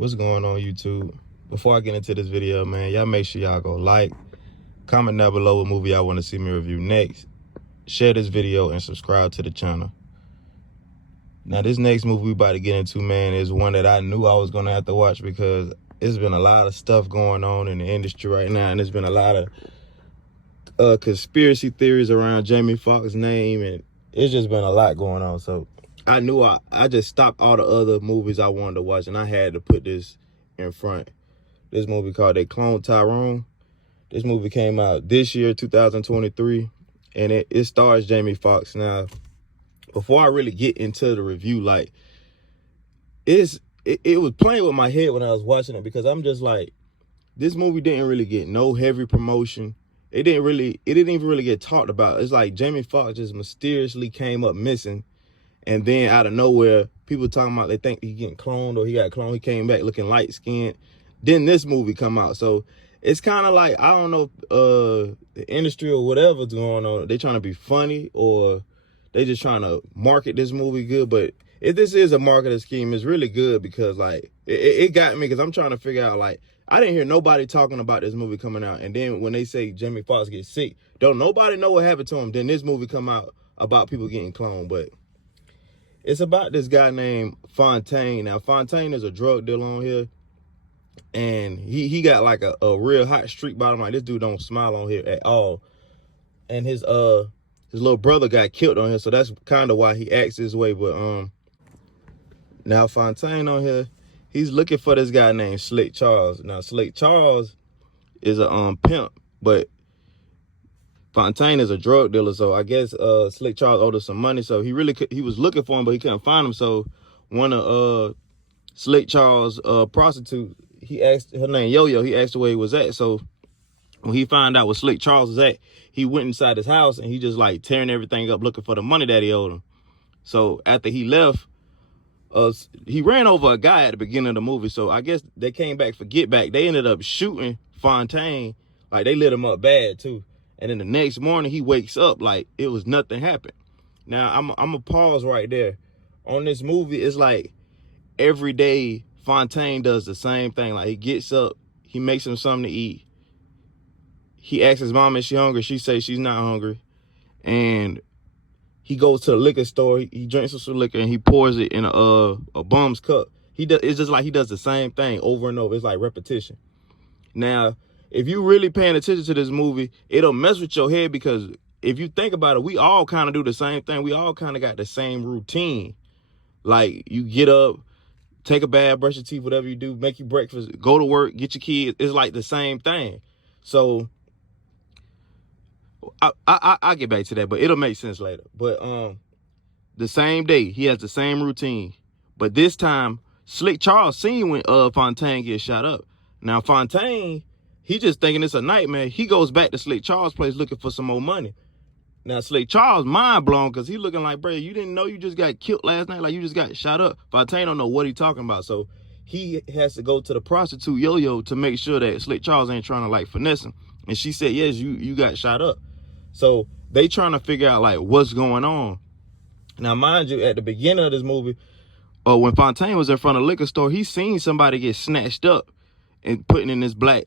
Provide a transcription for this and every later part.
What's going on, YouTube? Before I get into this video, man, y'all make sure y'all go like, comment down below what movie y'all want to see me review next, share this video, and subscribe to the channel. Now, this next movie we about to get into, man, is one that I knew I was going to have to watch because there's been a lot of stuff going on in the industry right now, and there's been a lot of conspiracy theories around Jamie Foxx's name, and it's just been a lot going on. So I knew I just stopped all the other movies I wanted to watch, and I had to put this in front. This movie called They Cloned Tyrone. This movie came out this year, 2023, and it stars Jamie Foxx. Now, before I really get into the review, like, it was playing with my head when I was watching it, because I'm just like, this movie didn't really get no heavy promotion. It didn't even really get talked about. It's like Jamie Foxx just mysteriously came up missing, and then out of nowhere, people talking about they think he getting cloned or he got cloned. He came back looking light skinned. Then this movie come out. So it's kind of like, I don't know, the industry or whatever's going on, they trying to be funny or they just trying to market this movie good. But if this is a marketing scheme, it's really good, because like it got me, because I'm trying to figure out, like, I didn't hear nobody talking about this movie coming out. And then when they say Jamie Foxx gets sick, don't nobody know what happened to him. Then this movie come out about people getting cloned. But it's about this guy named Fontaine. Now, Fontaine is a drug dealer on here, and he got like a real hot streak bottom. Like, this dude don't smile on here at all. And his little brother got killed on here, so that's kind of why he acts this way. But now Fontaine on here, he's looking for this guy named Slick Charles. Now, Slick Charles is a pimp, but Fontaine is a drug dealer. So I guess Slick Charles owed us some money, so he was looking for him, but he couldn't find him. So one of Slick Charles prostitute, he asked, her name Yo-Yo, he asked her where he was at. So when he found out where Slick Charles was at, he went inside his house and he just like tearing everything up looking for the money that he owed him. So after he left, he ran over a guy at the beginning of the movie. So I guess they came back for get back. They ended up shooting Fontaine. Like, they lit him up bad too. And then the next morning he wakes up like it was nothing happened. Now I'm gonna pause right there. On this movie, it's like every day Fontaine does the same thing. Like, he gets up, he makes him something to eat. He asks his mom if she's hungry. She says she's not hungry. And he goes to the liquor store. He drinks some liquor and he pours it in a bum's cup. It's just like he does the same thing over and over. It's like repetition. Now, if you really paying attention to this movie, it'll mess with your head, because if you think about it, we all kind of do the same thing. We all kind of got the same routine. Like, you get up, take a bath, brush your teeth, whatever you do, make your breakfast, go to work, get your kids. It's like the same thing. So I'll get back to that, but it'll make sense later. But the same day, he has the same routine. But this time, Slick Charles seen when Fontaine gets shot up. Now, Fontaine, he just thinking it's a nightmare. He goes back to Slick Charles' place looking for some more money. Now, Slick Charles mind blown, because he looking like, bro, you didn't know you just got killed last night? Like, you just got shot up? Fontaine don't know what he talking about. So he has to go to the prostitute Yo-Yo to make sure that Slick Charles ain't trying to like finesse him. And she said, yes, you got shot up. So they trying to figure out like what's going on. Now, mind you, at the beginning of this movie, when Fontaine was in front of the liquor store, he seen somebody get snatched up and put in this black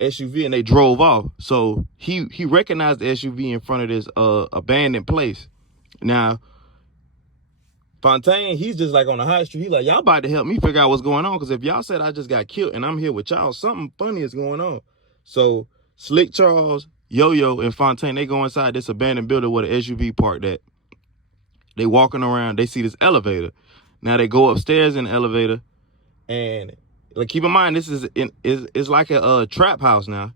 SUV, and they drove off. So he recognized the SUV in front of this abandoned place. Now, Fontaine, he's just like on the high street. He's like, y'all about to help me figure out what's going on, because if y'all said I just got killed and I'm here with y'all, something funny is going on. So Slick Charles, Yo-Yo, and Fontaine, they go inside this abandoned building where the SUV parked at. They walking around, they see this elevator. Now they go upstairs in the elevator, and like, keep in mind, this is like a trap house now.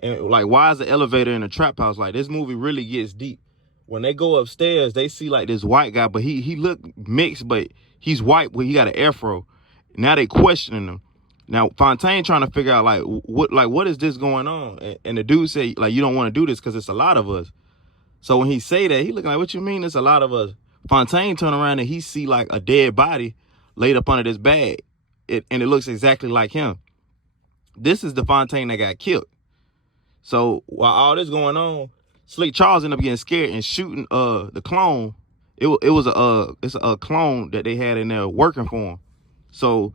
And like, why is the elevator in a trap house? Like, this movie really gets deep. When they go upstairs, they see like this white guy, but he look mixed, but he's white, but he got an afro. Now they questioning him. Now Fontaine trying to figure out like what is this going on? And the dude say, like, you don't want to do this because it's a lot of us. So when he say that, he looking like, what you mean it's a lot of us? Fontaine turn around and he see like a dead body laid up under this bag. And it looks exactly like him. This is the Fontaine that got killed. So while all this going on, Slick Charles ended up getting scared and shooting the clone. It's a clone that they had in there working for him. So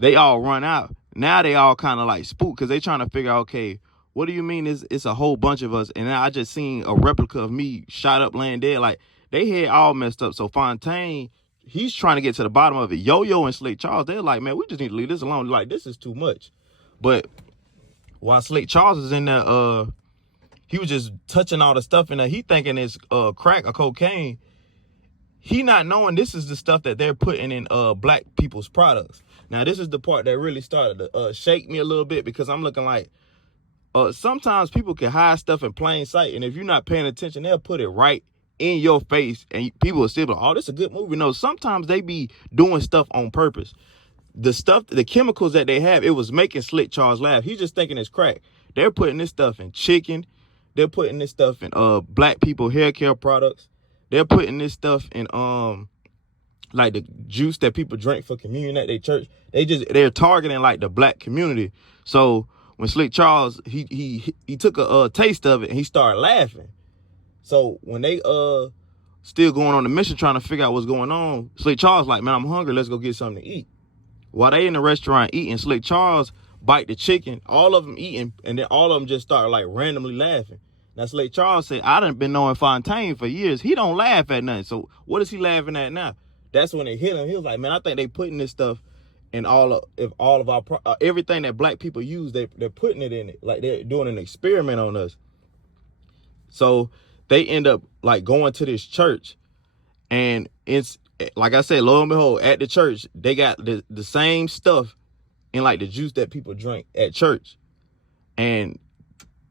they all run out. Now they all kind of like spooked because they trying to figure out, okay, what do you mean it's a whole bunch of us? And now I just seen a replica of me shot up, laying dead. Like, they had all messed up. So Fontaine, he's trying to get to the bottom of it. Yo-Yo and Slick Charles, they're like, man, we just need to leave this alone. Like, this is too much. But while Slick Charles is in there, he was just touching all the stuff in there. He thinking it's crack or cocaine. He not knowing this is the stuff that they're putting in black people's products. Now, this is the part that really started to shake me a little bit, because I'm looking like, sometimes people can hide stuff in plain sight, and if you're not paying attention, they'll put it right in your face, and people will say, oh, this is a good movie. No, sometimes they be doing stuff on purpose. The stuff, the chemicals that they have, it was making Slick Charles laugh. He's just thinking it's crack. They're putting this stuff in chicken. They're putting this stuff in black people hair care products. They're putting this stuff in like the juice that people drink for communion at their church. They're targeting like the black community. So when Slick Charles, he took a taste of it and he started laughing. So when they still going on the mission trying to figure out what's going on, Slick Charles like, man, I'm hungry, let's go get something to eat. While they in the restaurant eating, Slick Charles bite the chicken, all of them eating, and then all of them just start like randomly laughing. Now Slick Charles said, I done been knowing Fontaine for years. He don't laugh at nothing. So what is he laughing at now? That's when it hit him. He was like, man, I think they putting this stuff in all of our everything that black people use. They're putting it in it, like they're doing an experiment on us. So they end up like going to this church, and it's like I said, lo and behold, at the church they got the same stuff in like the juice that people drink at church, and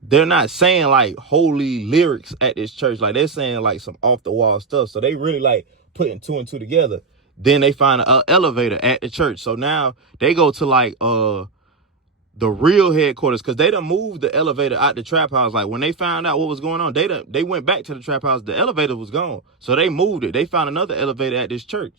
they're not saying like holy lyrics at this church. Like, they're saying like some off the wall stuff. So they really like putting two and two together. Then they find an elevator at the church. So now they go to like the real headquarters, because they done moved the elevator out the trap house. Like, when they found out what was going on, they went back to the trap house. The elevator was gone. So they moved it. They found another elevator at this church.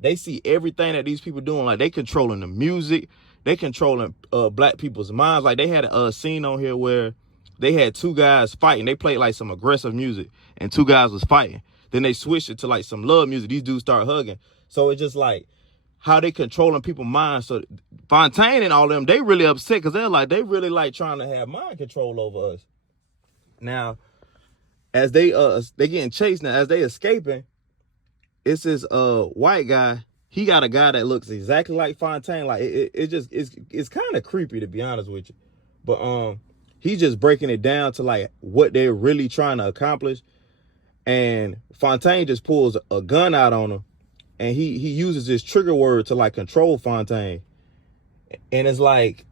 They see everything that these people doing. Like, they controlling the music. They controlling black people's minds. Like, they had a scene on here where they had two guys fighting. They played like some aggressive music, and two guys was fighting. Then they switched it to like some love music. These dudes start hugging. So it's just like how they controlling people's minds. So Fontaine and all of them, they really upset, because they're like, they really like trying to have mind control over us. Now, as they getting chased, now as they escaping, it's this white guy. He got a guy that looks exactly like Fontaine. Like, it's kind of creepy, to be honest with you. But he's just breaking it down to like what they're really trying to accomplish. And Fontaine just pulls a gun out on him, and he uses this trigger word to like control Fontaine. And it's like,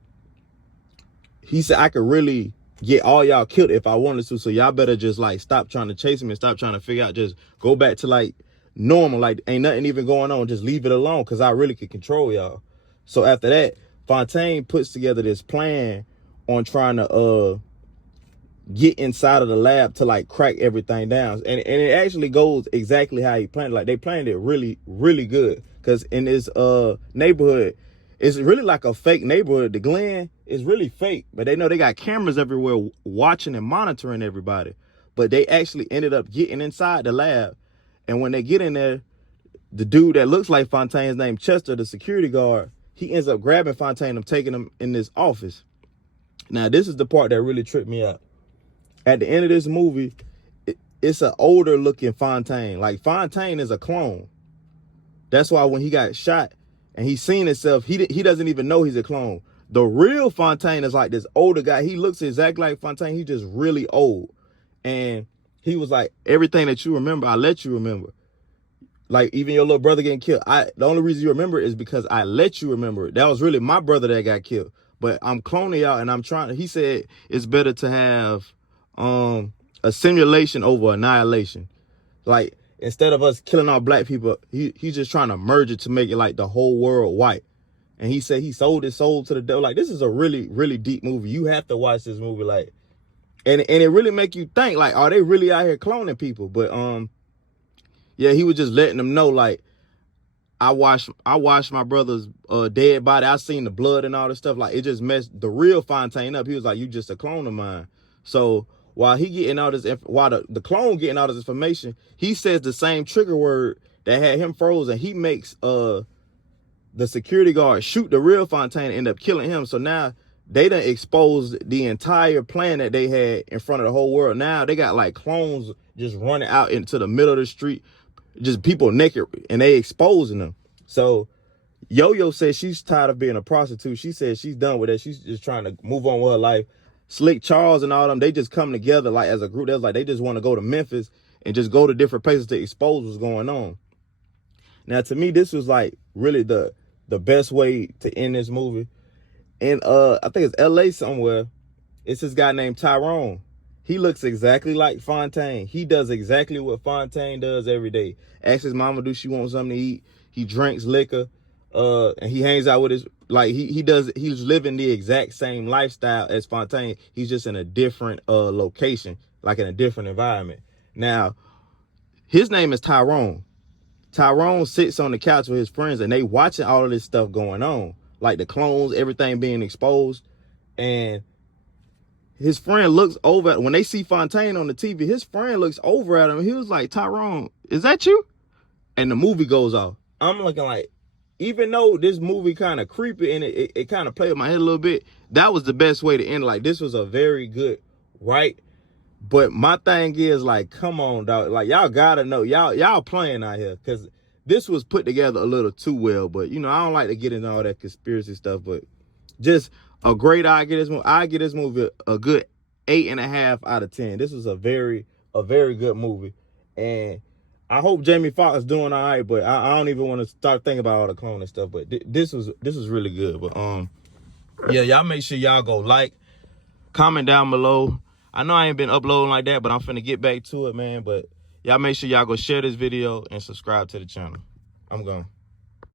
he said, I could really get all y'all killed if I wanted to. So y'all better just like stop trying to chase me and stop trying to figure out, just go back to like normal. Like, ain't nothing even going on. Just leave it alone, because I really could control y'all. So after that, Fontaine puts together this plan on trying to get inside of the lab to like crack everything down. And it actually goes exactly how he planned. Like, they planned it really, really good. Because in this neighborhood, it's really like a fake neighborhood. The Glen is really fake, but they know they got cameras everywhere watching and monitoring everybody. But they actually ended up getting inside the lab. And when they get in there, the dude that looks like Fontaine's name, Chester, the security guard, he ends up grabbing Fontaine and taking him in this office. Now, this is the part that really tripped me out. At the end of this movie, it's an older looking Fontaine. Like, Fontaine is a clone. That's why when he got shot and he seen himself, he doesn't even know he's a clone. The real Fontaine is like this older guy. He looks exactly like Fontaine. He's just really old. And he was like, everything that you remember, I let you remember. Like, even your little brother getting killed. The only reason you remember it is because I let you remember it. That was really my brother that got killed. But I'm cloning y'all, and I'm trying. He said it's better to have a simulation over annihilation. Like, instead of us killing all black people, he's just trying to merge it to make it like the whole world white. And he said he sold his soul to the devil. Like, this is a really, really deep movie. You have to watch this movie. Like, and it really make you think, like, are they really out here cloning people? But yeah, he was just letting them know, like, I watched my brother's dead body. I seen the blood and all this stuff. Like, it just messed the real Fontaine up. He was like, you just a clone of mine. So while he getting all this, while the clone getting all this information, he says the same trigger word that had him frozen. He makes the security guard shoot the real Fontaine and end up killing him. So now they done exposed the entire plan that they had in front of the whole world. Now they got like clones just running out into the middle of the street, just people naked, and they exposing them. So Yo-Yo says she's tired of being a prostitute. She says she's done with it. She's just trying to move on with her life. Slick Charles and all them, they just come together like as a group. That's like they just want to go to Memphis and just go to different places to expose what's going on. Now, to me, this was like really the best way to end this movie. And I think it's LA somewhere. It's this guy named Tyrone. He looks exactly like Fontaine. He does exactly what Fontaine does every day. Asks his mama, do she want something to eat? He drinks liquor. And he hangs out with his, like he's living the exact same lifestyle as Fontaine. He's just in a different location, like in a different environment. Now, his name is Tyrone. Tyrone sits on the couch with his friends and they watching all of this stuff going on, like the clones, everything being exposed. And his friend looks over when they see Fontaine on the TV, his friend looks over at him. He was like, Tyrone, is that you? And the movie goes off. I'm looking like, even though this movie kind of creepy and it kind of played with my head a little bit, that was the best way to end. Like, this was a very good, right? But my thing is, like, come on, dog. Like, y'all gotta know, y'all playing out here, because this was put together a little too well. But, you know, I don't like to get into all that conspiracy stuff, but just a great, I give this movie a good 8.5 out of 10. This was a very good movie. And I hope Jamie Foxx is doing all right, but I don't even want to start thinking about all the clone and stuff. But this was really good. But yeah, y'all make sure y'all go like, comment down below. I know I ain't been uploading like that, but I'm finna get back to it, man. But y'all make sure y'all go share this video and subscribe to the channel. I'm gone.